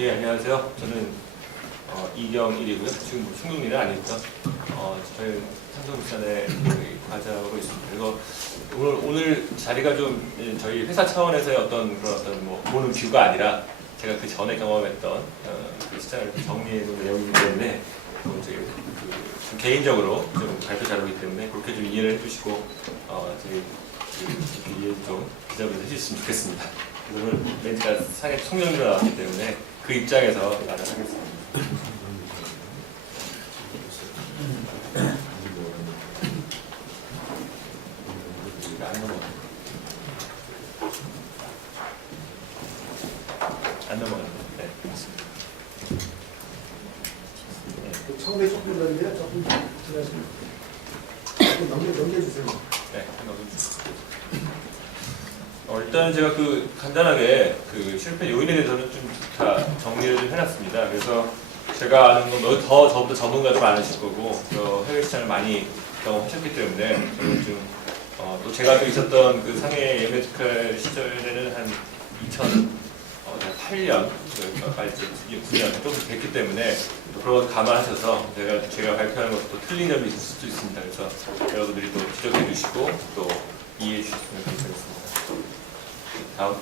예, 안녕하세요. 저는 이경일이고요. 지금 뭐 충북리는 아니고요. 저희 삼성물산에 과장하고 있습니다. 그리고 오늘 자리가 좀 저희 회사 차원에서의 어떤 그런 뭐 보는 뷰가 아니라 제가 그 전에 경험했던 그 시장을 정리해놓은 내용이기 때문에 좀 개인적으로 좀 발표 자료이기 때문에 그렇게 좀 이해를 해주시고 저희 이해 좀 기자분들 해주셨으면 좋겠습니다. 오늘 멘트가 상해 총명으로 나왔기 때문에 그 입장에서 말을 하겠습니다. 안 넘어가요. 네, 맞습니다. 네. 처음에 조금 그런데요. 조금 넘겨주세요. 네, 넘겨주세요. 일단 제가 간단하게 실패 요인에 대해서는 좀 다 정리를 좀 해놨습니다. 그래서 제가 아는 건 저보다 전문가도 많으실 거고 해외 시장을 많이 경험하셨기 때문에 저는 좀 또 제가 또 있었던 그 상해 예메디컬 시절에는 한 2008년, 9년 조금 됐기 때문에 그런 것 감안하셔서 제가 발표하는 것도 틀린 점이 있을 수도 있습니다. 그래서 여러분들이 또 지적해 주시고 또 이해해 주셨으면 감사하겠습니다. 다음.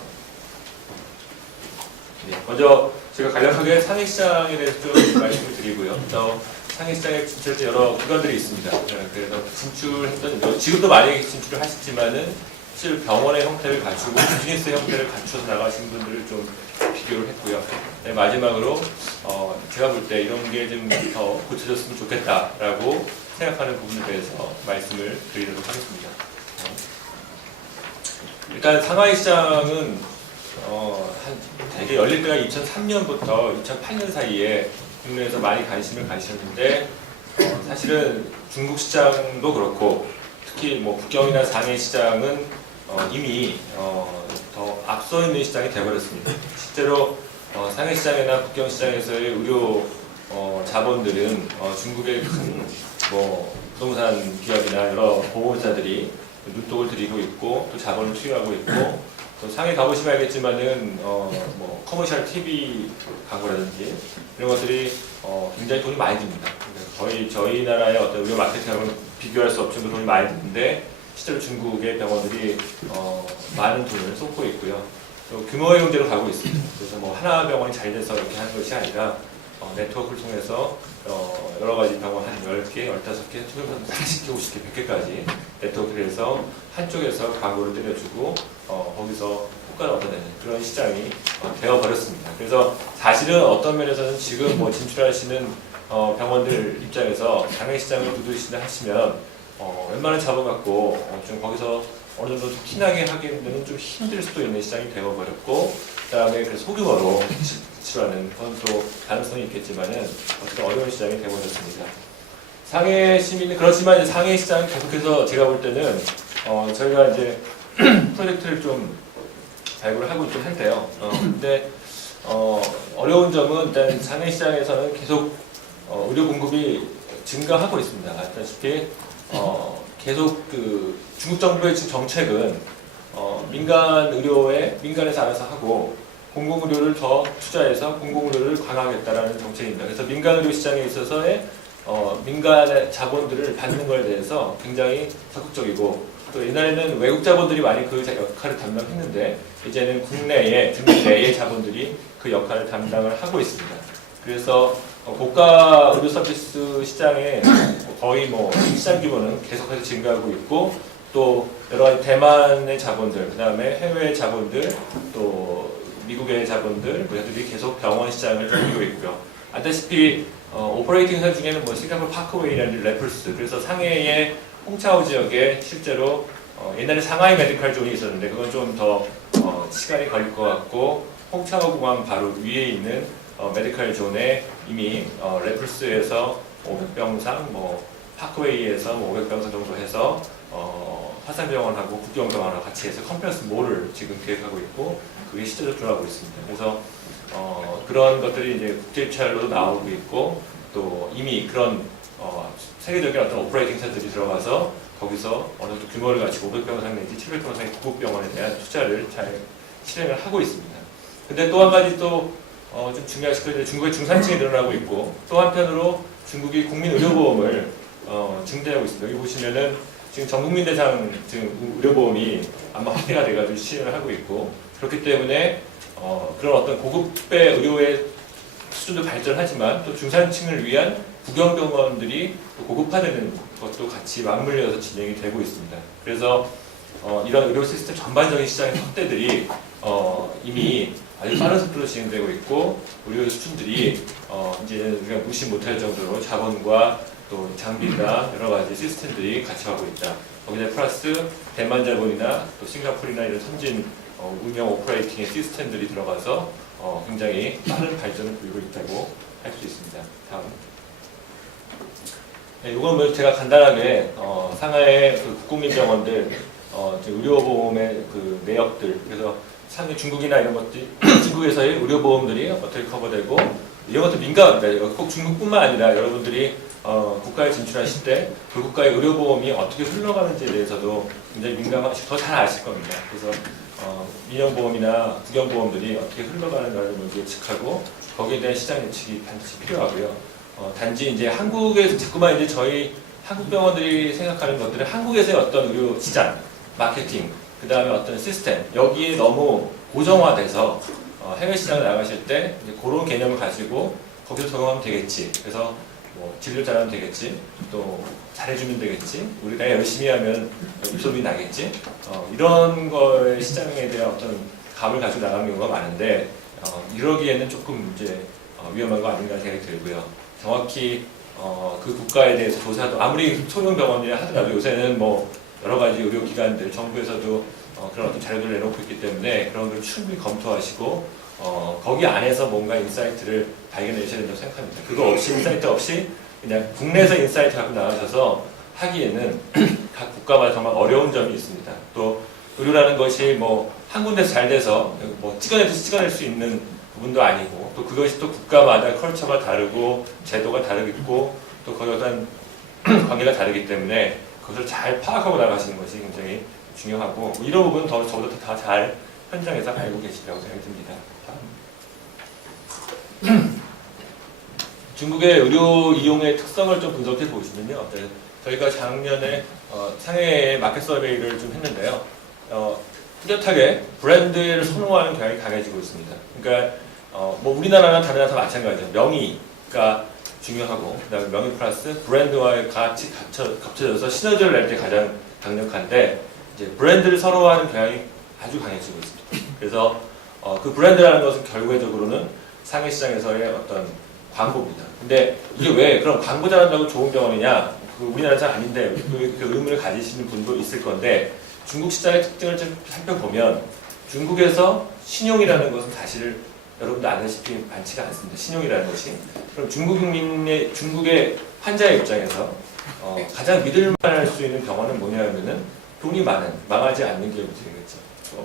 네, 먼저 제가 간략하게 상해시장에 대해서 좀 말씀을 드리고요. 또 상해시장에 진출했던 여러 기관들이 있습니다. 그래서 진출했던, 지금도 많이 진출을 하시지만은 실제 병원의 형태를 갖추고 비즈니스의 형태를 갖춰서 나가신 분들을 좀 비교를 했고요. 네, 마지막으로 제가 볼 때 이런 게 좀 더 고쳐졌으면 좋겠다라고 생각하는 부분에 대해서 말씀을 드리도록 하겠습니다. 일단 상하이 시장은 되게 열릴 때가 2003년부터 2008년 사이에 국내에서 많이 관심을 가지셨는데 사실은 중국 시장도 그렇고 특히 뭐 북경이나 상해 시장은 이미 더 앞서 있는 시장이 되어버렸습니다. 실제로 상해 시장이나 북경 시장에서의 의료 자본들은 중국의 큰 뭐 부동산 기업이나 여러 보호자들이 눈독을 들이고 있고 또 자본을 투여하고 있고 또 상해 가보시면 알겠지만은 뭐 커머셜 TV 광고라든지 이런 것들이 굉장히 돈이 많이 듭니다. 거의 저희 나라의 어떤 의료 마케팅하고는 비교할 수 없을 정도로 돈이 많이 드는데 실제로 중국의 병원들이 많은 돈을 쏟고 있고요. 또 규모의 문제로 가고 있습니다. 그래서 뭐 하나 병원이 잘 돼서 이렇게 하는 것이 아니라 네트워크를 통해서 여러 가지 병원 한 10개, 15개, 최근 40개, 50개, 100개까지 네트워크를 해서 한쪽에서 광고를 때려주고 거기서 효과를 얻어내는 그런 시장이 되어버렸습니다. 그래서 사실은 어떤 면에서는 지금 뭐 진출하시는 병원들 입장에서 상해시장을 두드리신다 하시면 웬만한 자본 갖고 좀 거기서 어느 정도 좀 티나게 하기에는 좀 힘들 수도 있는 시장이 되어버렸고 그 다음에 소규모로 진출하는 그건 또 가능성이 있겠지만은 어쨌든 어려운 시장이 되어버렸습니다. 상해 시민은 그렇지만 이제 상해 시장은 계속해서 제가 볼 때는 저희가 이제 프로젝트를 좀 발굴을 하고 있긴 한데요. 근데 어려운 점은 일단 상해 시장에서는 계속 의료 공급이 증가하고 있습니다. 아시다시피 계속 중국 정부의 지금 정책은 민간 의료에 민간에서 알아서 하고 공공의료를 더 투자해서 공공의료를 강화하겠다라는 정책입니다. 그래서 민간 의료 시장에 있어서의 민간의 자본들을 받는 것에 대해서 굉장히 적극적이고 또 옛날에는 외국 자본들이 많이 그 역할을 담당했는데 이제는 국내의 중국 내의 자본들이 그 역할을 담당을 하고 있습니다. 그래서 고가 의료 서비스 시장에 거의 뭐 시장 규모는 계속해서 증가하고 있고 또 여러 가지 대만의 자본들, 그 다음에 해외 자본들, 또 미국의 자본들, 이들이 계속 병원 시장을 누리고 있고요. 아시다시피 오퍼레이팅 회사 중에는 뭐 싱가포르 파크웨이라는 레플스, 그래서 상해의 홍차오 지역에 실제로 옛날에 상하이 메디컬 존이 있었는데 그건 좀 더 시간이 걸릴 것 같고 홍차오 공항 바로 위에 있는 메디컬 존에 이미 레플스에서 500병상, 뭐 파크웨이에서 500병상 정도 해서 화산병원하고 북경병원하고 같이 해서 컨퍼런스 몰을 지금 계획하고 있고 그게 실제로 들어가고 있습니다. 그래서 그런 것들이 이제 국제 입찰로도 나오고 있고 또 이미 그런 세계적인 어떤 오퍼레이팅 회사들이 들어가서 거기서 어느 정도 규모를 갖추고 500병상 내지 700병상의 구급병원에 대한 투자를 잘 실행을 하고 있습니다. 근데 또 한 가지 또 좀 중요하실 거예요. 중국의 중산층이 늘어나고 있고 또 한편으로 중국이 국민 의료보험을 증대하고 있습니다. 여기 보시면은 지금 전국민 대상 지금 의료보험이 아마 확대가 돼가지고 시행을 하고 있고 그렇기 때문에 그런 어떤 고급의 의료의 수준도 발전하지만 또 중산층을 위한 구경병원들이 또 고급화되는 것도 같이 맞물려서 진행이 되고 있습니다. 그래서 이런 의료 시스템 전반적인 시장의 확대들이 이미 아주 빠른 속도로 진행되고 있고 의료 수준들이 이제 우리가 무시 못할 정도로 자본과 또 장비나 여러 가지 시스템들이 같이 가고 있다. 거기다 플러스 대만 자본이나 또 싱가포르나 이런 선진 운영 오퍼레이팅의 시스템들이 들어가서 굉장히 빠른 발전을 보이고 있다고 할 수 있습니다. 다음. 네, 이건 뭐 제가 간단하게 상하이 그 국공립병원들 의료보험의 그 내역들 그래서 상위 중국이나 이런 것들 중국에서의 의료보험들이 어떻게 커버되고 이런 것도 민감합니다. 꼭 중국뿐만 아니라 여러분들이 국가에 진출하실 때 그 국가의 의료보험이 어떻게 흘러가는지에 대해서도 굉장히 민감하시고 더 잘 아실 겁니다. 그래서 민영보험이나 국영보험들이 어떻게 흘러가는가를 먼저 예측하고 거기에 대한 시장 예측이 반드시 필요하고요. 단지 이제 한국에서 자꾸만 이제 저희 한국 병원들이 생각하는 것들은 한국에서의 어떤 의료 시장, 마케팅, 그 다음에 어떤 시스템 여기에 너무 고정화돼서 해외 시장을 나가실 때 이제 그런 개념을 가지고 거기서 적용하면 되겠지. 그래서 뭐 진료 잘하면 되겠지. 또 잘해주면 되겠지. 우리가 열심히 하면 입소문이 나겠지. 이런 거에 시장에 대한 어떤 감을 가지고 나가는 경우가 많은데 이러기에는 조금 이제 위험한 거 아닌가 생각이 들고요. 정확히 그 국가에 대해서 조사도 아무리 소형 병원이라 하더라도 요새는 뭐 여러 가지 의료기관들 정부에서도 그런 어떤 자료들을 내놓고 있기 때문에 그런 걸 충분히 검토하시고 거기 안에서 뭔가 인사이트를 발견해주셔야 된다고 생각합니다. 그거 없이 인사이트 없이 그냥 국내에서 인사이트 갖고 나가셔서 하기에는 각 국가마다 정말 어려운 점이 있습니다. 또 의료라는 것이 뭐 한 군데서 잘 돼서 뭐 찍어내듯이 찍어낼 수 있는 부분도 아니고 또 그것이 또 국가마다 컬처가 다르고 제도가 다르고 또 거기에 어떤 관계가 다르기 때문에 그것을 잘 파악하고 나가시는 것이 굉장히 중요하고 이런 부분은 저보다 다 잘 현장에서 알고 계시다고 생각이 듭니다. 중국의 의료 이용의 특성을 좀 분석해 보시면요. 저희가 작년에 상해의 마켓 서베이를 좀 했는데요. 뚜렷하게 브랜드를 선호하는 경향이 강해지고 있습니다. 그러니까 뭐 우리나라나 다른 나라 다 마찬가지예요. 명의가 중요하고 그다음에 명의 플러스 브랜드와의 같이 겹쳐져서 시너지를 낼 때 가장 강력한데 이제 브랜드를 선호하는 경향이 아주 강해지고 있습니다. 그래서 그 브랜드라는 것은 결과적으로는 상해 시장에서의 어떤 광고입니다. 근데 이게 왜 그럼 광고 잘한다고 좋은 병원이냐? 그 우리나라 잘 아닌데 그 의문을 가지시는 분도 있을 건데 중국 시장의 특징을 좀 살펴보면 중국에서 신용이라는 것은 사실 여러분도 아시다시피 많지가 않습니다. 신용이라는 것이. 그럼 중국의 환자의 입장에서 가장 믿을만할 수 있는 병원은 뭐냐면은 돈이 많은, 망하지 않는 기업이 되겠죠.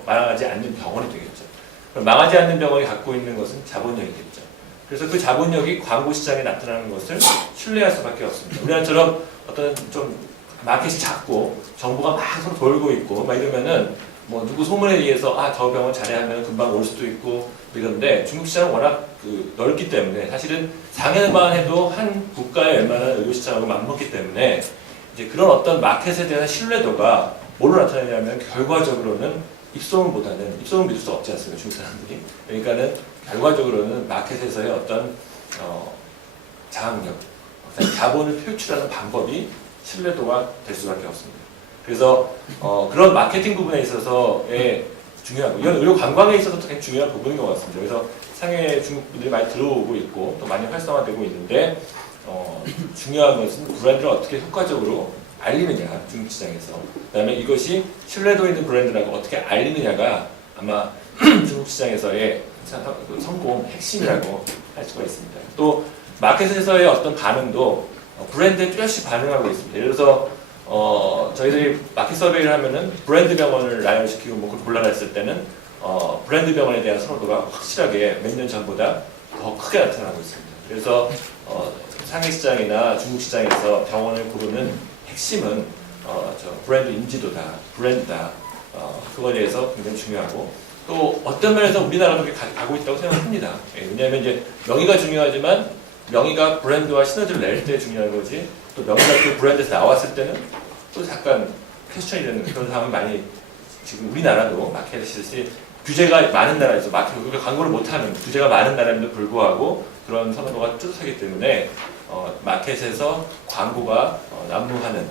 망하지 않는 병원이 되겠죠. 그럼 망하지 않는 병원이 갖고 있는 것은 자본력이겠죠. 그래서 그 자본력이 광고 시장에 나타나는 것을 신뢰할 수밖에 없습니다. 우리나라처럼 어떤 좀 마켓이 작고 정보가 막 서로 돌고 있고 막 이러면은 뭐 누구 소문에 의해서 저 병원 잘해 하면 금방 올 수도 있고 이런데 중국 시장은 워낙 넓기 때문에 사실은 상해만 해도 한 국가의 웬만한 의료 시장하고 맞먹기 때문에 이제 그런 어떤 마켓에 대한 신뢰도가 뭘로 나타나냐면 결과적으로는 입소문보다는 입소문 믿을 수 없지 않습니까 중국 사람들이. 그러니까는 결과적으로는 마켓에서의 어떤 장악력, 자본을 표출하는 방법이 신뢰도가 될 수밖에 없습니다. 그래서 그런 마케팅 부분에 있어서의 중요하고 이건 의료 관광에 있어서 굉장히 중요한 부분인 것 같습니다. 그래서 상해 중국 분들이 많이 들어오고 있고 또 많이 활성화되고 있는데 중요한 것은 브랜드를 어떻게 효과적으로 알리느냐 중국 시장에서 그다음에 이것이 신뢰도 있는 브랜드라고 어떻게 알리느냐가 아마 중국 시장에서의 성공 핵심이라고 할 수가 있습니다. 또 마켓에서의 어떤 반응도 브랜드에 뚜렷이 반응하고 있습니다. 예를 들어서 저희들이 마켓 서베이를 하면은 브랜드 병원을 나열시키고 뭐 골라냈을 때는 브랜드 병원에 대한 선호도가 확실하게 몇 년 전보다 더 크게 나타나고 있습니다. 그래서 상해 시장이나 중국 시장에서 병원을 고르는 핵심은 브랜드 인지도다, 브랜드다. 그거에 대해서 굉장히 중요하고 또 어떤 면에서 우리나라도 그렇게 가고 있다고 생각합니다. 예, 왜냐하면 이제 명의가 중요하지만 명의가 브랜드와 시너지를 낼 때 중요한 거지 또 명의가 그 브랜드에서 나왔을 때는 또 잠깐 퀘스천이 되는 그런 상황이 많이 지금 우리나라도 마켓이 규제가 많은 나라에서 마켓 우리가 광고를 못하는 규제가 많은 나라임에도 불구하고 그런 선호도가 뚜렷하기 때문에 마켓에서 광고가 난무하는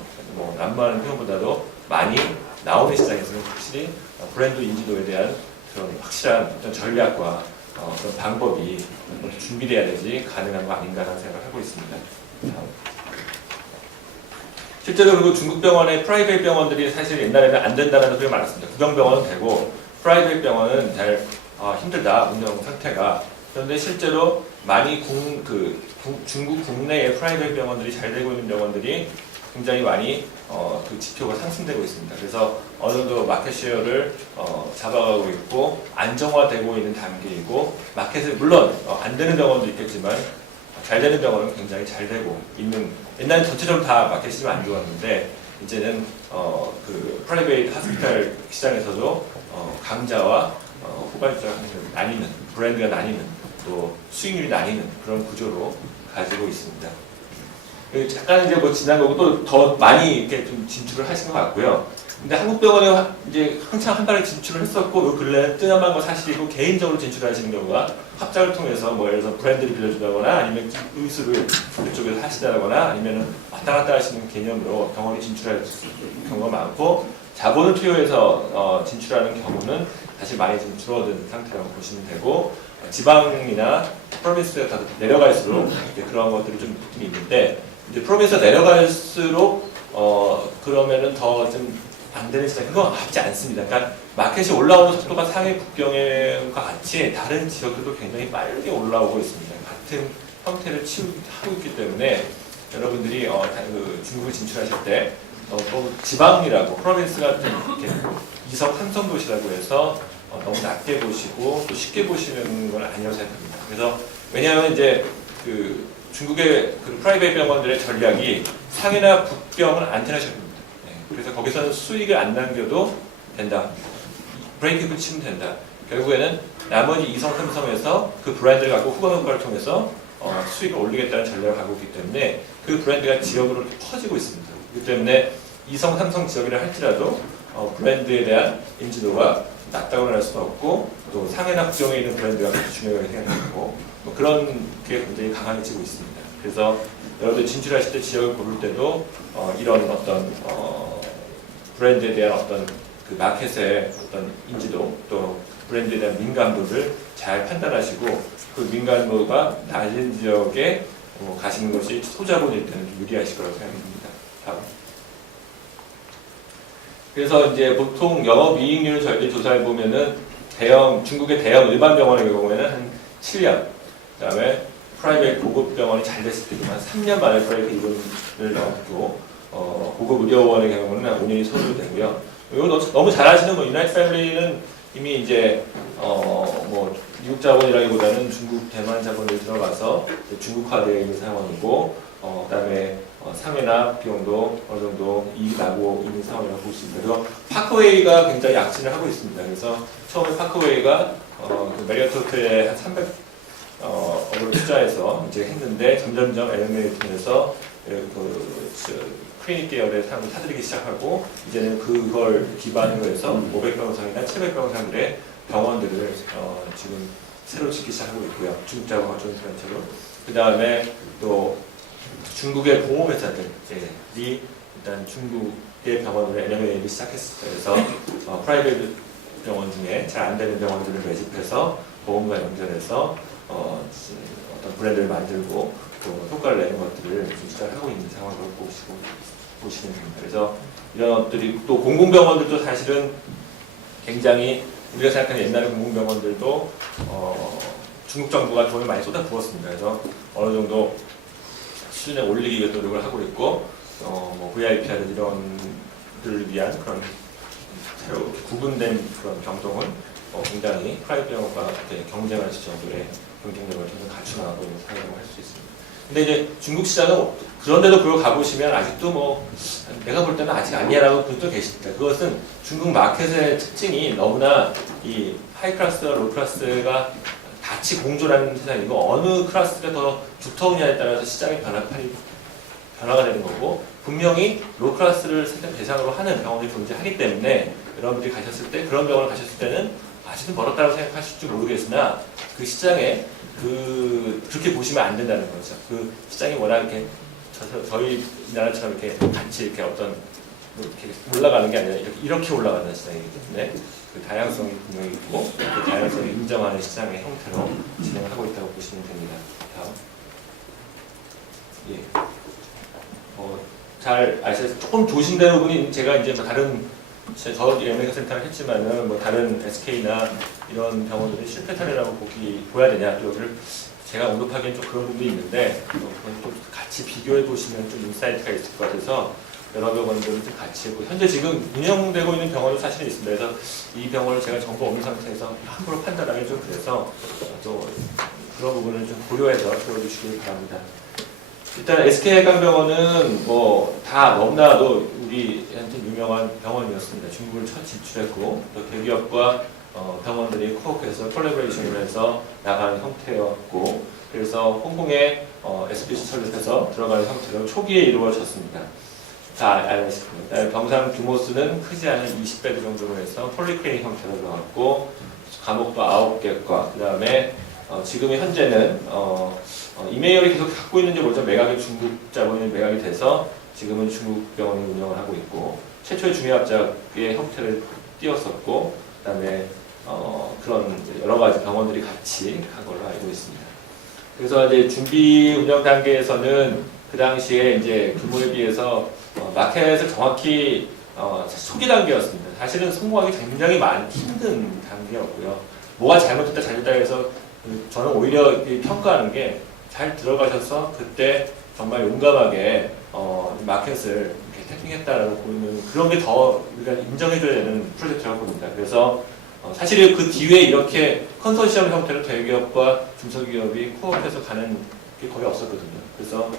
난무하는 표현보다도 많이 나오는 시장에서는 확실히 브랜드 인지도에 대한 그런 확실한 어떤 전략과 그런 방법이 준비돼야 되지 가능한 거 아닌가라는 생각을 하고 있습니다. 실제로 그리고 중국 병원의 프라이빗 병원들이 사실 옛날에는 안 된다는 소리가 많았습니다. 구경병원은 되고 프라이빗 병원은 잘 힘들다 운영 상태가. 그런데 실제로 많이 중국 국내의 프라이빗 병원들이 잘 되고 있는 병원들이 굉장히 많이 그 지표가 상승되고 있습니다. 그래서 어느 정도 마켓 쉐어를 잡아가고 있고 안정화되고 있는 단계이고 마켓을 물론 안 되는 병원도 있겠지만 잘 되는 병원은 굉장히 잘 되고 있는. 옛날에 전체적으로 다 마켓이 안 좋았는데 이제는 그 프라이빗 하스피탈 시장에서도 강자와 후발자가 나뉘는 브랜드가 나뉘는 또 수익률이 나뉘는 그런 구조로 가지고 있습니다. 약간 이제 뭐 지난 거고 또 더 많이 이렇게 좀 진출을 하신 것 같고요. 근데 한국병원에 이제 한창 한 발에 진출을 했었고 요 근래 뜬한만 거 사실이고 개인적으로 진출하시는 경우가 합작을 통해서 뭐 예를 들어서 브랜드를 빌려주다거나 아니면 의수를 그쪽에서 하시다거나 아니면 왔다 갔다 하시는 개념으로 병원에 진출할 경우가 많고 자본을 투여해서 진출하는 경우는 사실 많이 좀 줄어든 상태라고 보시면 되고 지방이나 프로빈스가 내려갈수록 그런 것들이 좀 느낌이 있는데 이제 프로빈스가 내려갈수록 그러면은 더 좀 안 되는 시장 그건 맞지 않습니다. 그러니까 마켓이 올라오는 속도가 상해 북경과 같이 다른 지역들도 굉장히 빠르게 올라오고 있습니다. 같은 형태를 하고 있기 때문에 여러분들이 중국을 진출하실 때 또 지방이라고 프로빈스 같은 이렇게 이석 삼성 도시라고 해서 너무 낮게 보시고 또 쉽게 보시는 건 아니라고 생각합니다. 그래서 왜냐하면 이제 그 중국의 그 프라이빗 병원들의 전략이 상해나 북경은 안테나샵입니다. 그래서 거기서는 수익을 안 남겨도 된다. 브레이크even 치면 된다. 결국에는 나머지 이성, 삼성에서 그 브랜드를 갖고 후방 효과를 통해서 수익을 올리겠다는 전략을 갖고 있기 때문에 그 브랜드가 지역으로 퍼지고 있습니다. 그렇기 때문에 이성, 삼성 지역이라 할지라도 브랜드에 대한 인지도가 낮다고는 할 수는 없고 또 상해나 북경에 있는 브랜드가 중요하게 생각하고 뭐 그런 게 굉장히 강해지고 있습니다. 그래서 여러분들 진출하실 때 지역을 고를 때도 이런 어떤 브랜드에 대한 어떤 그 마켓의 어떤 인지도 또 브랜드에 대한 민감도를 잘 판단하시고 그 민감도가 낮은 지역에 가시는 것이 소자본일 때는 좀 유리하실 거라고 생각합니다. 다음. 그래서 이제 보통 영업이익률 저희들이 조사해 보면은 중국의 대형 일반 병원의 경우에는 한 7년, 그다음에 프라이빗 고급 병원이 잘 됐을 때도 한 3년 만에 프라이빗 이론을 넣었고 고급 의료원의 경우는 한 5년이 소요되고요. 이거 너무 잘하시는 유나이트 패밀리는 이미 이제 뭐 미국 자본이라기보다는 중국 대만 자본이 들어가서 중국화되어 있는 상황이고 그다음에 상해나 비용도 어느 정도 이익이 나고 있는 상황이라고 볼 수 있습니다. 그래서 파크웨이가 굉장히 약진을 하고 있습니다. 그래서 처음에 파크웨이가 그 메리어트 호텔에 한 300억을 투자해서 이제 했는데 점점점 M&A를 통해서 클리닉 계열의 사람을 사들이기 시작하고 이제는 그걸 기반으로 해서 500병상이나 700병상들의 병원들을 지금 새로 짓기 시작하고 있고요. 중국 자본 거점 현처로. 그 다음에 또 중국의 보험회사들이 일단 중국의 병원으로 M&A를 시작했어요. 그래서 프라이빗 병원 중에 잘 안 되는 병원들을 매집해서 보험과 연결해서 어떤 브랜드를 만들고 또 효과를 내는 것들을 시작하고 있는 상황으로 보시면 됩니다. 그래서 이런 것들이 또 공공병원들도 사실은 굉장히 우리가 생각하는 옛날의 공공병원들도 중국 정부가 돈을 많이 쏟아부었습니다. 그래서 어느 정도 수준에 올리기 위해 노력을 하고 있고 뭐 VIP라든지 이런 들을 위한 그런 새로 구분된 그런 병동은 굉장히 프라이빗 병원과 경쟁할 정도의 경쟁력을 좀 갖춰나가고 있는 상황이라고 할 수 있습니다. 근데 이제 중국 시장은 그런데도 불구하고 가보시면 아직도 뭐 내가 볼 때는 아직 아니야라고 분도 계십니다. 그것은 중국 마켓의 특징이 너무나 이 하이 클래스와 로우 클래스가 같이 공존하는 세상이고 어느 클래스가 더 두터우냐에 따라서 시장의 변화가 되는 거고 분명히 로우 클래스를 대상으로 하는 병원이 존재하기 때문에 여러분들이 가셨을 때 그런 병원을 가셨을 때는 아직은 멀었다고 생각하실지 모르겠으나 그 시장에 그렇게 보시면 안 된다는 거죠. 그 시장이 워낙 이렇게 저희 나라처럼 이렇게 같이 이렇게 어떤 뭐 이렇게 올라가는 게 아니라 이렇게 올라가는 시장이기 때문에 그 다양성이 분명히 있고 그 다양성을 인정하는 시장의 형태로 진행하고 있다고 보시면 됩니다. 다음. 예. 잘 아시죠? 조금 조심되는 부분이 제가 이제 뭐 다른 저 메디컬 센터를 했지만은 뭐 다른 SK나 이런 병원들이 실패 사례라고 보여야 되냐 또 여기를 제가 언급하기엔 좀 그런 부분도 있는데 그건 또 같이 비교해 보시면 좀 인사이트가 있을 것 같아서 여러 병원들을 좀 같이 했고 현재 지금 운영되고 있는 병원도 사실은 있습니다. 그래서 이 병원을 제가 정보 없는 상태에서 함부로 판단하기 좀 그래서 또 그런 부분을 좀 고려해서 들어주시길 바랍니다. 일단 SK해강병원은 뭐 다 너무나도 우리한테 유명한 병원이었습니다. 중국을 첫 진출했고 또 대기업과 병원들이 코업해서 콜라보레이션을 해서 나가는 형태였고 그래서 홍콩에 SPC 설립해서 들어가는 형태로 초기에 이루어졌습니다. 다 알고 있습니다. 병상 규모수는 크지 않은 20배드 정도로 해서 폴리클리닉 형태로 들어갔고 과목도 9개과 그 다음에 지금의 현재는 이메일이 계속 갖고 있는지 모르지만 매각이 중국 자본이 매각이 돼서 지금은 중국 병원이 운영을 하고 있고 최초의 중의합작의 형태를 띄웠었고 그다음에 그런 여러 가지 병원들이 같이 한 걸로 알고 있습니다. 그래서 이제 준비 운영 단계에서는 그 당시에 이제 규모에 비해서 마켓을 정확히 초기 단계였습니다. 사실은 성공하기 굉장히 힘든 단계였고요. 뭐가 잘못됐다 잘못됐다 해서 저는 오히려 평가하는 게 잘 들어가셔서 그때 정말 용감하게 마켓을 이렇게 태핑했다라고 보이는 그런 게 더 우리가 인정해줘야 되는 프로젝트라고 봅니다. 그래서 사실 그 뒤에 이렇게 컨소시엄 형태로 대기업과 중소기업이 코업해서 가는 게 거의 없었거든요. 그래서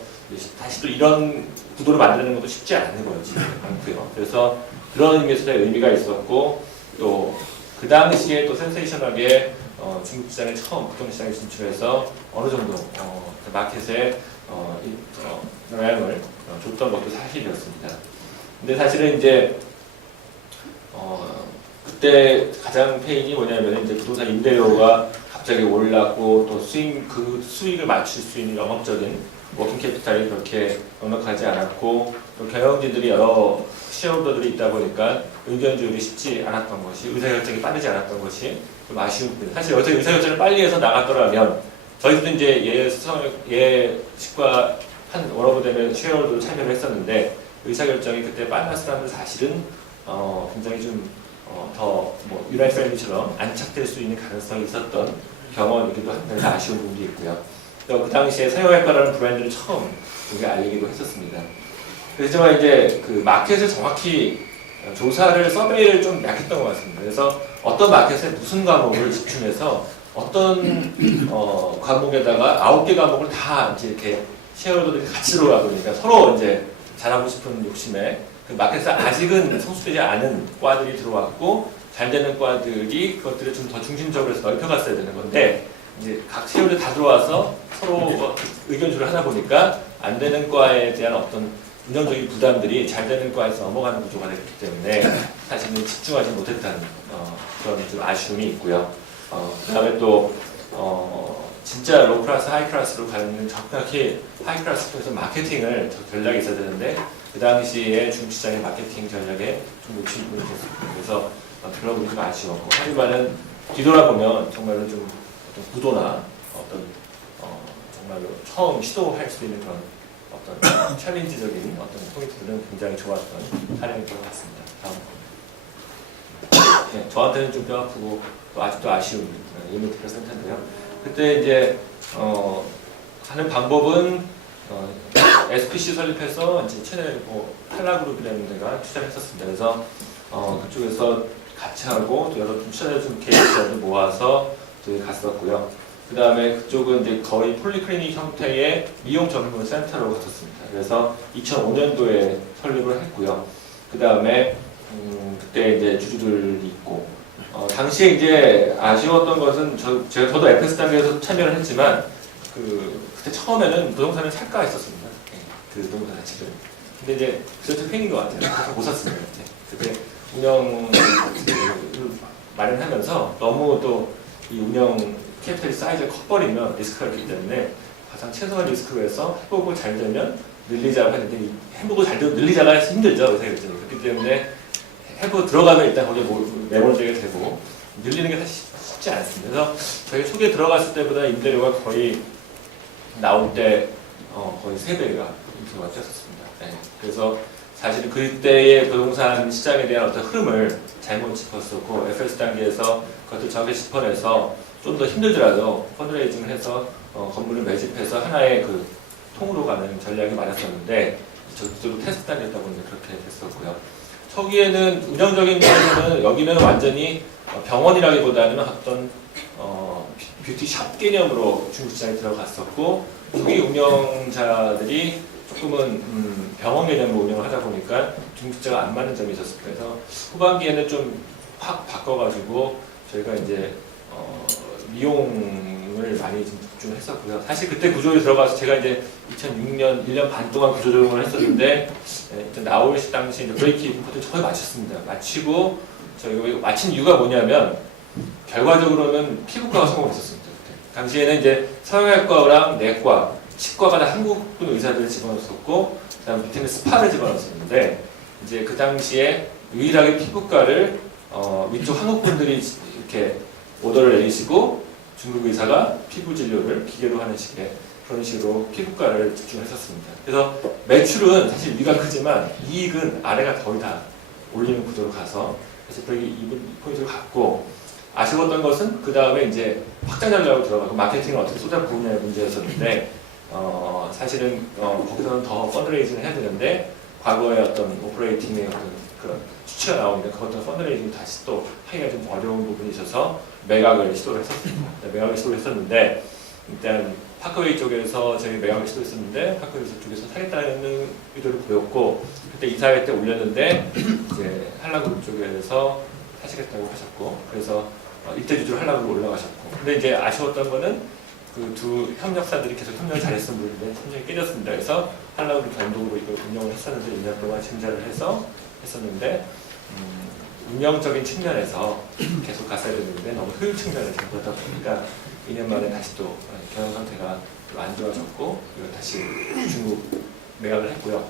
다시 또 이런 구도를 만드는 것도 쉽지 않은 거였지 않고요. 그래서 그런 의미에서 의미가 있었고 또 그 당시에 또 센세이션하게 중국 시장에 처음 북경 시장에 진출해서 어느 정도 그 마켓에 영향을 줬던 것도 사실이었습니다. 근데 사실은 이제 그때 가장 페인이 뭐냐면 이제 부동산 임대료가 갑자기 올랐고 또 그 수익을 맞출 수 있는 영업적인 워킹 캐피탈이 그렇게 넉넉하지 않았고 또 경영진들이 여러 쉐어홀더들이 있다 보니까 의견 조율이 쉽지 않았던 것이 의사결정이 빠르지 않았던 것이 좀 아쉬운 부분입니다. 사실 어제 의사결정을 빨리 해서 나갔더라면 저희도 이제 예식과 한 워러브되는 쉐어홀더로 참여를 했었는데 의사결정이 그때 빨랐으라는 사실은 굉장히 좀 더 뭐 유라이펠리처럼 안착될 수 있는 가능성이 있었던 병원이기도 한데 아쉬운 부분도 있고요. 또 그 당시에 성형외과라는 브랜드를 처음 우리가 알리기도 했었습니다. 그렇지만 이제 그 마켓을 정확히 조사를 서베이를 좀 약했던 것 같습니다. 그래서 어떤 마켓에 무슨 과목을 집중해서 어떤 과목에다가 9개 과목을 다 이제 이렇게 쉐어홀더들이 같이 들어가다 보니까 서로 이제 잘하고 싶은 욕심에 그 마켓에 아직은 성숙되지 않은 과들이 들어왔고 잘 되는 과들이 그것들을 좀 더 중심적으로 해서 넓혀갔어야 되는 건데 이제 각 쉐어홀더 다 들어와서 서로 의견 조율을 하다 보니까 안 되는 과에 대한 어떤 운영적인 부담들이 잘 되는 과에서 넘어가는 구조가 됐기 때문에 사실은 집중하지 못했다는 그런 좀 아쉬움이 있고요. 그 다음에 또 진짜 로우 클래스, 하이 클래스로 가는 정확히 하이 클래스 통해서 마케팅을 전략이 있어야 되는데 그 당시에 중국 시장의 마케팅 전략에 좀 놓친 부분이 있었습니다. 그래서 그런 부분이 좀 아쉬웠고 하지만은 뒤돌아보면 정말로 좀 어떤 구도나 어떤 정말로 처음 시도할 수 있는 그런 어떤 챌린지적인 어떤 포인트들은 굉장히 좋았던 사례인 것 같습니다. 다음. 네, 저한테는 좀 뼈 아프고 또 아직도 아쉬운 이메디컬 센터인데요. 그때 이제 하는 방법은 SPC 설립해서 이제 채널 한라그룹이라는 데가 투자를 했었습니다. 그래서 그쪽에서 같이 하고 또 여러 투자자 좀 개인자들 모아서 저희 갔었고요. 그 다음에 그쪽은 이제 거의 폴리클리닉 형태의 미용 전문 센터로 갔었습니다. 그래서 2005년도에 설립을 했고요. 그 다음에 그때 이제 주주들이 있고, 당시에 이제 아쉬웠던 것은 저도 FS 단계에서 참여를 했지만 그때 처음에는 부동산을 살까 했었습니다. 그 부동산 자체를. 근데 이제 그래서 팬인 것 같아요. 그래서 못 샀습니다. 그때 운영 마련하면서 너무 또 이 운영 캐피탈 사이즈가 커버리면 리스크가 있기 때문에 가장 최소한 리스크에서 해보고 잘 되면 늘리자고 했는데 해보고 잘 되면 늘리자가 힘들죠. 그렇기 때문에 해보고 들어가면 일단 거기에 매몰되게 되고 늘리는 게 사실 쉽지 않습니다. 그래서 저희 초기에 들어갔을 때보다 임대료가 거의 나올 때 거의 3배가 임대료가 뛰었었습니다. 네. 그래서 사실 그때의 부동산 시장에 대한 어떤 흐름을 잘못 짚었었고 FS 단계에서 그것도 정확히 짚어내서 좀 더 힘들더라도 펀드레이징을 해서 건물을 매집해서 하나의 그 통으로 가는 전략이 많았었는데 저도 테스트 단계였다 보니까 그렇게 됐었고요. 초기에는 운영적인 면에서는 여기는 완전히 병원이라기보다는 어떤 뷰티샵 개념으로 중국시장에 들어갔었고 초기 운영자들이 조금은 병원 개념으로 운영을 하다 보니까 중국시장과 안 맞는 점이 있었습니다. 그래서 후반기에는 좀 확 바꿔가지고 저희가 이제 미용을 많이 좀 집중을 했었고요. 사실 그때 구조에 들어가서 제가 이제 2006년 1년 반 동안 구조 조정을 했었는데 일단 나올 당시 이제 브레이크 이븐 포트를 거의 마쳤습니다. 마치고 저희가 마친 이유가 뭐냐면 결과적으로는 피부과가 성공했었습니다. 그때. 당시에는 이제 성형외과랑 내과, 치과가 다 한국분 의사들을 집어넣었었고 그다음 밑에는 스파를 집어넣었었는데 이제 그 당시에 유일하게 피부과를 위쪽 한국분들이 이렇게 오더를 내리시고 중국 의사가 피부 진료를 기계로 하는 식의 그런 식으로 피부과를 집중했었습니다. 그래서 매출은 사실 위가 크지만 이익은 아래가 거의 다 올리는 구조로 가서 사실 브레이크 이븐 포인트를 갖고 아쉬웠던 것은 그 다음에 이제 확장 전략으로 들어가고 마케팅을 어떻게 쏟아부으냐의 문제였었는데 사실은 거기서는 더 펀드레이징을 해야 되는데 과거의 어떤 오퍼레이팅의 어떤 그런 수치가 나오는데 그것도 펀드레이징 다시 또 하기가 좀 어려운 부분이 있어서 매각을 시도를 했었습니다. 매각을 시도를 했었는데 일단 파크웨이 쪽에서 저희 매각을 시도했었는데 파크웨이 쪽에서 사겠다는 의도를 보였고 그때 이사회 때 올렸는데 이제 한라그룹 쪽에서 사시겠다고 하셨고 그래서 일대주주로 한라그룹 올라가셨고 근데 이제 아쉬웠던 거는 그 두 협력사들이 계속 협력을 잘했던 분인데 협력이 깨졌습니다. 그래서 한라그룹 단독으로 이걸 운영을 했었는데 2년 동안 증자를 해서 했었는데 운영적인 측면에서 계속 갔어야 되는데 너무 효율 측면을 잘 보다 보니까 2년 만에 다시 또 경영 상태가 좀 안 좋아졌고 그리고 다시 중국 매각을 했고요.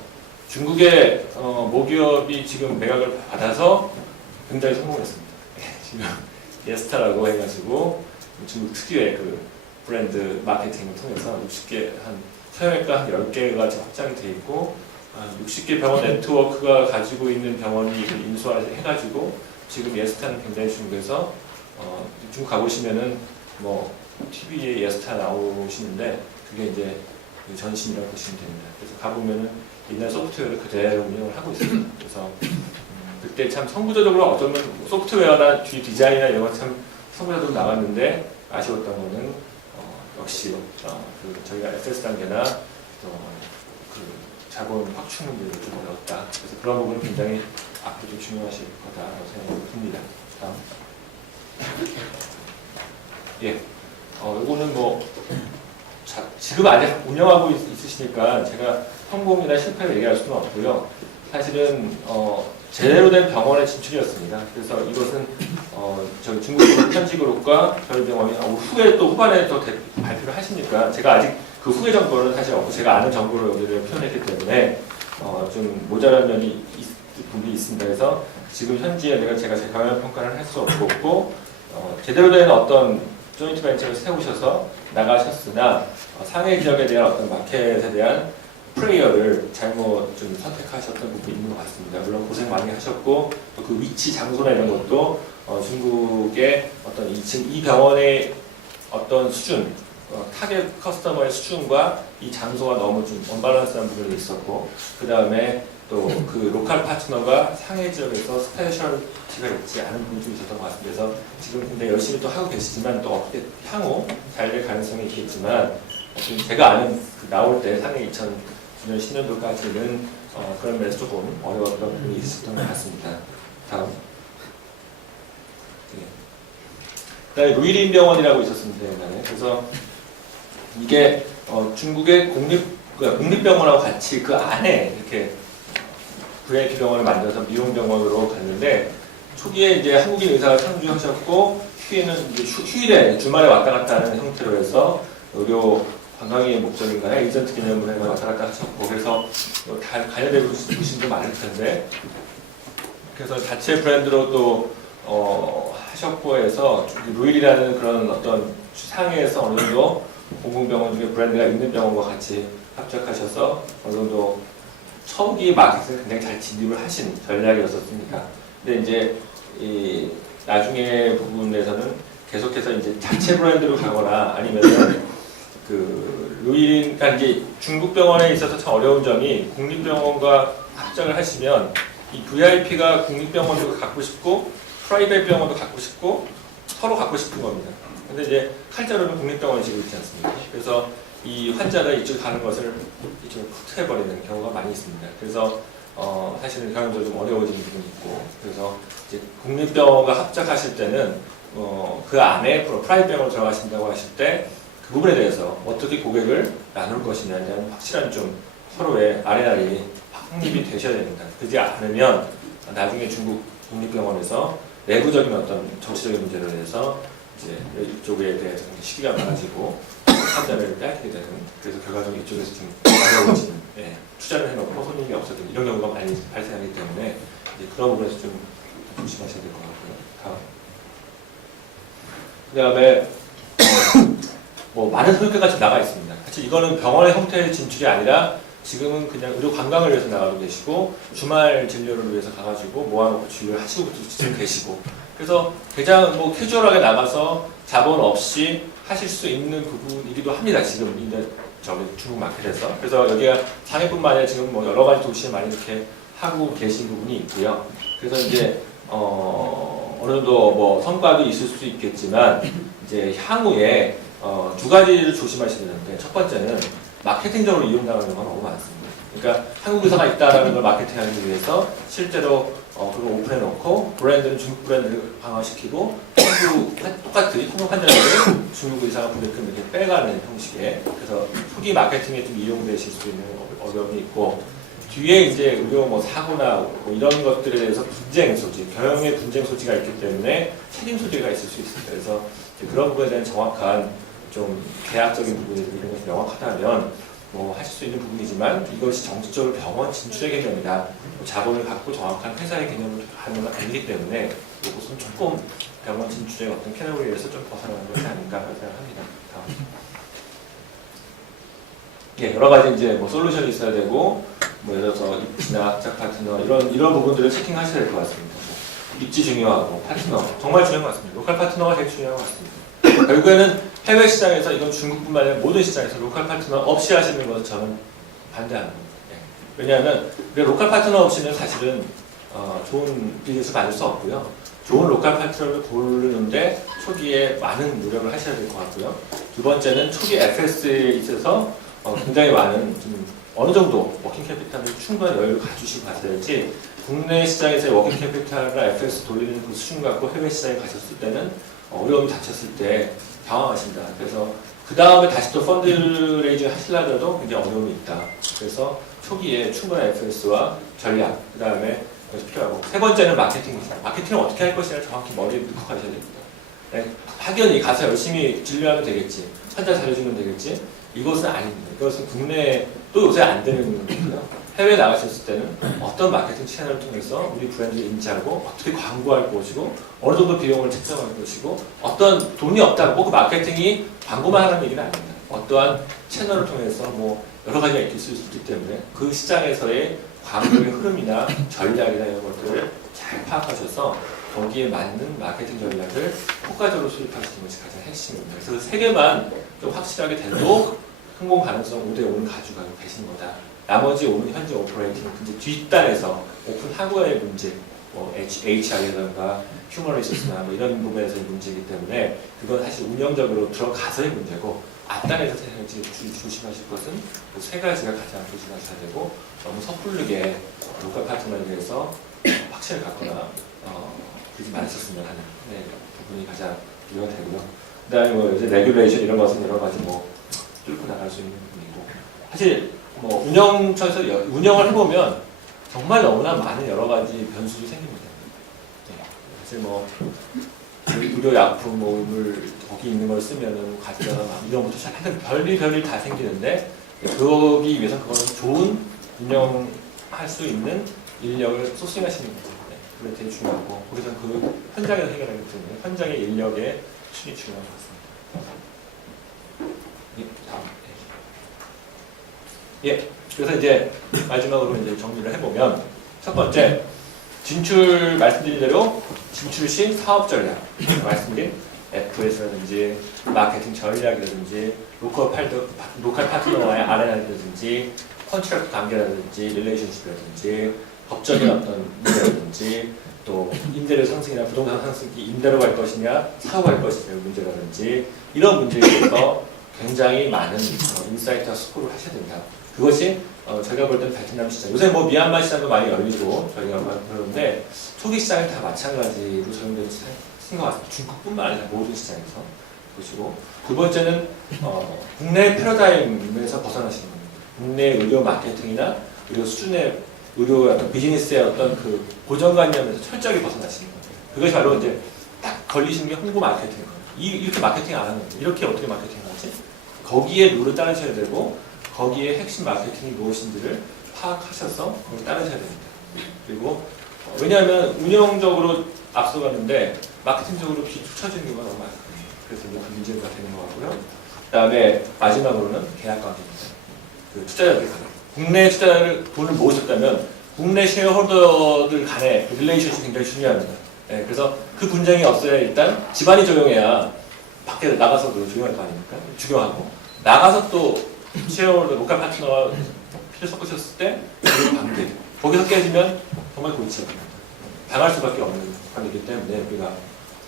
중국의 모기업이 지금 매각을 받아서 굉장히 성공했습니다. 지금 예스타라고 해가지고 중국 특유의 그 브랜드 마케팅을 통해서 60개 한 성형외과 한 10개가 지금 확장이 돼 있고 60개 병원 네트워크가 가지고 있는 병원이 인수해가지고 지금 예스타는 굉장히 중국에서 중국 가보시면은 뭐 TV에 예스타 나오시는데 그게 이제 전신이라고 보시면 됩니다. 그래서 가보면은 옛날 소프트웨어를 그대로 운영을 하고 있습니다. 그래서 그때 참 선구자적으로 어쩌면 소프트웨어나 뒤 디자인이나 이런 거 참 선구자적으로 나갔는데 아쉬웠던 거는 역시 저희가 FS 단계나 그 자본 확충 문제를 좀 어려웠다. 그래서 그런 부분은 굉장히 앞으로 좀 중요하실 거다라고 생각이 듭니다. 다음. 예. 요거는 뭐 지금 아직 운영하고 있으시니까 제가 성공이나 실패를 얘기할 수는 없고요. 사실은 제대로 된 병원의 진출이었습니다. 그래서 이것은 저희 중국그룹 현지그룹과 저희 병원이 후에 또 후반에 또 발표를 하시니까 제가 아직 그 후의 정보는 사실 없고 제가 아는 정보를 여기를 표현했기 때문에 좀 모자란 면이 부분이 있습니다. 그래서 지금 현지에 제가 제 경영 평가를 할 수 없고 제대로 된 어떤 조인트 벤처를 세우셔서 나가셨으나 상해 지역에 대한 어떤 마켓에 대한 플레이어를 잘못 좀 선택하셨던 부분이 있는 것 같습니다. 물론 고생 많이 하셨고 또 그 위치 장소나 이런 것도 중국의 어떤 이 병원의 어떤 수준 타겟 커스터머의 수준과 이 장소가 너무 좀 언밸런스한 부분이 있었고 그 다음에 또 그 로컬 파트너가 상해 지역에서 스페셜티가 있지 않은 부분이 좀 있었던 것 같습니다. 그래서 지금 굉장히 열심히 또 하고 계시지만 또 어떻게 향후 잘 될 가능성이 있겠지만 지금 제가 아는 그 나올 때 상해 2009년 10년도까지는 그런 면에서 조금 어려웠던 부분이 있었던 것 같습니다. 다음. 네. 그다음에 루이린 병원이라고 있었습니다. 옛날에. 그래서 이게 중국의 국립병원하고 같이 그 안에 이렇게 VIP 병원을 만들어서 미용병원으로 갔는데 초기에 이제 한국인 의사가 창주하셨고 휴일에는 이제 휴일에 주말에 왔다 갔다 하는 형태로 해서 의료 관광의 목적인가요? 에이전트 개념으로 해서 왔다 갔다 하셨고 그래서 다 가려되고 보신 분도 많을 텐데 그래서 자체 브랜드로 또 하셨고 해서 루일이라는 그런 어떤 상해에서 어느 정도 공공병원 중에 브랜드가 있는 병원과 같이 합작하셔서 어느 정도 초기 마켓을 굉장히 잘 진입을 하신 전략이었었습니다. 근데 이제 이 나중에 부분에서는 계속해서 이제 자체 브랜드로 가거나 아니면은 그 루이린, 그러니까 이제 중국 병원에 있어서 참 어려운 점이 국립병원과 합작을 하시면 이 VIP가 국립병원도 갖고 싶고 프라이빗 병원도 갖고 싶고 서로 갖고 싶은 겁니다. 근데 이제 칼자루는 국립병원이 지고 있지 않습니까? 그래서 이 환자가 이쪽 가는 것을 이쪽으로 컷해버리는 경우가 많이 있습니다. 그래서 사실은 경영적으로 좀 어려워지는 부분이 있고 그래서 이제 국립병원과 합작하실 때는 그 안에 프라이빗 병원으로 들어가신다고 하실 때 그 부분에 대해서 어떻게 고객을 나눌 것이냐에 대한 확실한 좀 서로의 아레날이 확립이 되셔야 됩니다. 그렇지 않으면 나중에 중국 국립병원에서 내부적인 어떤 정치적인 문제로 인해서 이제 이쪽에 대해서 시기가 많아지고 환자를 빼앗게 되는 그래서 결과적으로 이쪽에서 좀 어려워지는 투자를 해놓고 손님이 없어도 이런 경우가 많이 발생하기 때문에 이제 그런 부분에서 좀 조심하셔야 될 것 같고요. 그 다음에 뭐 많은 설계가 지금 나가 있습니다. 사실 이거는 병원의 형태의 진출이 아니라 지금은 그냥 의료 관광을 위해서 나가고 계시고 주말 진료를 위해서 가가지고 모아놓고 진료를 하시고 지금 계시고 그래서 가장 뭐 캐주얼하게 나가서 자본 없이 하실 수 있는 부분이기도 합니다. 지금 이제 저기 중국 마켓에서 그래서 여기가 상해뿐만 아니라 지금 뭐 여러 가지 도시에 많이 이렇게 하고 계신 부분이 있고요. 그래서 이제 어느 정도 뭐 성과도 있을 수 있겠지만 이제 향후에 두 가지를 조심하셔야 되는데 첫 번째는 마케팅적으로 이용당하는 경우가 너무 많습니다. 그러니까 한국 의사가 있다라는 걸 마케팅하기 위해서 실제로 그걸 오픈해놓고 브랜드는 중국 브랜드를 강화시키고 똑같이 한국 환자들을 중국 의사가 부대끔 이렇게 빼가는 형식의 그래서 초기 마케팅에 좀 이용되실 수 있는 어려움이 있고 뒤에 이제 의료 뭐 사고나 뭐 이런 것들에 대해서 분쟁 소지, 경영의 분쟁 소지가 있기 때문에 책임 소지가 있을 수 있습니다. 그래서 그런 부분에 대한 정확한 좀 계약적인 부분이 이런 것이 명확하다면 뭐 하실 수 있는 부분이지만 이것이 정식적으로 병원 진출의 개념이다. 자본을 갖고 정확한 회사의 개념을 하는 건 아니기 때문에 이것은 조금 병원 진출의 어떤 캐너리에서 좀 벗어나는 것이 아닌가 생각합니다. 예, 여러 가지 이제 뭐 솔루션이 있어야 되고 뭐 예를 들어서 입지나 합작 파트너 이런 부분들을 체킹하셔야 될 것 같습니다. 입지 중요하고 파트너 정말 중요한 것 같습니다. 로컬 파트너가 제일 중요한 것 같습니다. 결국에는 해외 시장에서 이건 중국뿐만 아니라 모든 시장에서 로컬 파트너 없이 하시는 것을 저는 반대하는 겁니다. 왜냐하면 로컬 파트너 없이는 사실은 좋은 비즈니스를 만들 수 없고요. 좋은 로컬 파트너를 고르는데 초기에 많은 노력을 하셔야 될 것 같고요. 두 번째는 초기 FS에 있어서 굉장히 많은 좀 어느 정도 워킹 캐피탈을 충분한 여유를 가지시고 가셔야지 국내 시장에서의 워킹 캐피탈이나 FS 돌리는 그 수준 갖고 해외 시장에 가셨을 때는 어려움이 닥쳤을 때 당황하신다. 그래서 그 다음에 다시 또 펀드 레이징 하시려도 굉장히 어려움이 있다. 그래서 초기에 충분한 FS와 전략, 그 다음에 그것이 필요하고 세 번째는 마케팅입니다. 마케팅을 어떻게 할 것이냐 정확히 머리에 넣고 가셔야 됩니다. 네, 확연히 가서 열심히 진료하면 되겠지. 환자 잘해주면 되겠지. 이것은 아닙니다. 이것은 국내에 또 요새 안 되는 거고요. 해외에 나가셨을 때는 어떤 마케팅 채널을 통해서 우리 브랜드를 인지하고 어떻게 광고할 것이고 어느 정도 비용을 책정할 것이고 어떤 돈이 없다고 그 마케팅이 광고만 하라는 얘기는 아닙니다. 어떠한 채널을 통해서 뭐 여러 가지가 있을 수 있기 때문에 그 시장에서의 광고의 흐름이나 전략이나 이런 것들을 잘 파악하셔서 거기에 맞는 마케팅 전략을 효과적으로 수립하시는 것이 가장 핵심입니다. 그래서 세 개만 좀 확실하게 돼도 성공 가능성 5대5는 가지고 계신 거다. 나머지 5는 현재 오퍼레이팅, 이제 뒷단에서 오픈하고의 문제, 뭐 HR이라든가 휴먼 리소스나 뭐 이런 부분에서의 문제이기 때문에 그건 사실 운영적으로 들어가서의 문제고 앞단에서 조심하실 것은 그 세 가지가 가장 조심하셔야 되고 너무 섣부르게 로컬 파트너에 대해서 확신을 갖거나 그러지 말으셨으면 하는 부분이 가장 이해가 되고요. 그다음에 뭐 이제 레귤레이션 이런 것은 여러 가지 뭐 뚫고 나갈 수 있는 부분이고 사실 뭐 운영처에서 운영을 해보면 정말 너무나 많은 여러 가지 변수도 생깁니다. 사실 뭐 의료약품 뭐물 거기 있는 걸 쓰면은 가져다가 막 이런 것도 하여튼 별일 다 생기는데 그러기 위해서 그거는 좋은 운영할 수 있는 인력을 소싱하시는 거죠. 그게 되게 중요하고 거기서 그 현장에서 해결하기 때문에 현장의 인력의 수준이 중요한 것 같습니다. 다음. 예. 그래서 이제 마지막으로 이제 정리를 해보면 첫 번째 진출 말씀드린 대로 진출 시 사업 전략 말씀드린 FS라든지 마케팅 전략이라든지 로컬 파트너와의 R&D라든지 컨트랙트 관계라든지 릴레이션십이라든지 법적인 어떤 문제라든지 또 임대료 상승이나 부동산 상승이 임대로 갈 것이냐 사고 갈 것이냐 문제라든지 이런 문제에 대해서 굉장히 많은 인사이트와 스코어를 하셔야 됩니다. 그것이 저희가 볼 때는 베트남 시장, 요새 뭐 미얀마 시장도 많이 열리고 저희가 그러는데 초기 시장이 다 마찬가지로 적용되는 것 같습니다. 중국뿐만 아니라 모든 시장에서 보시고 두 번째는 국내 패러다임에서 벗어나시는 겁니다. 국내 의료 마케팅이나 의료 수준의 의료 어떤 비즈니스의 어떤 그 고정관념에서 철저하게 벗어나시는 겁니다. 그것이 바로 이제 딱 걸리시는 게 홍보 마케팅인 거예요. 이렇게 마케팅 안 하는 거예요. 이렇게 어떻게 마케팅하지? 거기에 룰을 따르셔야 되고 거기에 핵심 마케팅이 무엇인지를 파악하셔서 그걸 따르셔야 됩니다. 그리고 왜냐하면 운영적으로 앞서가는데 마케팅적으로 뒤쳐지는 경우가 너무 많아요. 그래서 이제 그 문제가 되는 것 같고요. 그 다음에 마지막으로는 계약 관계입니다. 그 투자자들 간에 국내 투자자를 돈을 모으셨다면 국내 쉐어홀더들 간의 릴레이션십이 굉장히 중요합니다. 네, 그래서 그 분쟁이 없어야 일단 집안이 조용해야 밖에 나가서도 조용할 거 아닙니까? 주경하고 나가서 또 쉐어홀더 로컬 파트너와 피를 섞으셨을 때 관계 거기서 깨지면 정말 골치 아픕니다. 당할 수밖에 없는 관계이기 때문에 우리가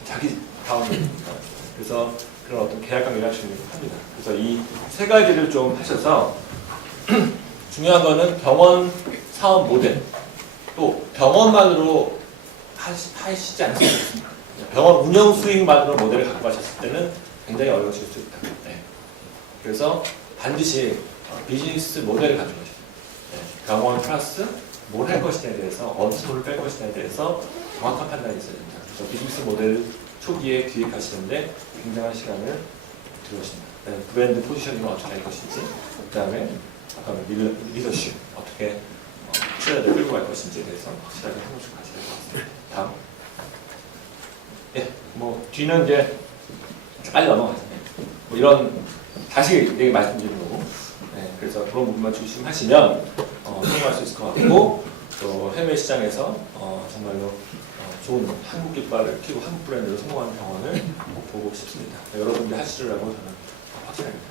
자기 다운입니다. 그래서 그런 어떤 계약 관계가 중요합니다. 그래서 이 세 가지를 좀 하셔서 중요한 거는 병원 사업 모델 또 병원만으로 하시지 않습니다. 병원 운영 수익만으로 모델을 갖고 가셨을 때는 굉장히 어려우실 수 있다. 네. 그래서 반드시 비즈니스 모델을 가져가셔야 돼요. 네. 병원 플러스 뭘 할 것이냐에 대해서 어느 돈을 뺄 것이냐에 대해서 정확한 판단이 있어야 된다. 그래서 비즈니스 모델을 초기에 기획하시는데 굉장한 시간을 들으십니다. 네. 브랜드 포지셔닝을 어떻게 할 것인지, 그 다음에 리더십 어떻게 투자자들 끌고 갈 것인지에 대해서 확실하게 한 번씩 가셔야 될 것 같습니다. 다음. 예, 뭐 뒤는 이제 빨리 넘어가죠. 뭐 이런 다시 얘기 말씀드리는 거고. 네, 그래서 그런 부분만 조심하시면 성공할 수 있을 것 같고 또 해외 시장에서 정말로 좋은 한국 깃발을 켜고 한국 브랜드로 성공하는 병원을 보고 싶습니다. 네, 여러분들 하시리라고 저는 확신합니다.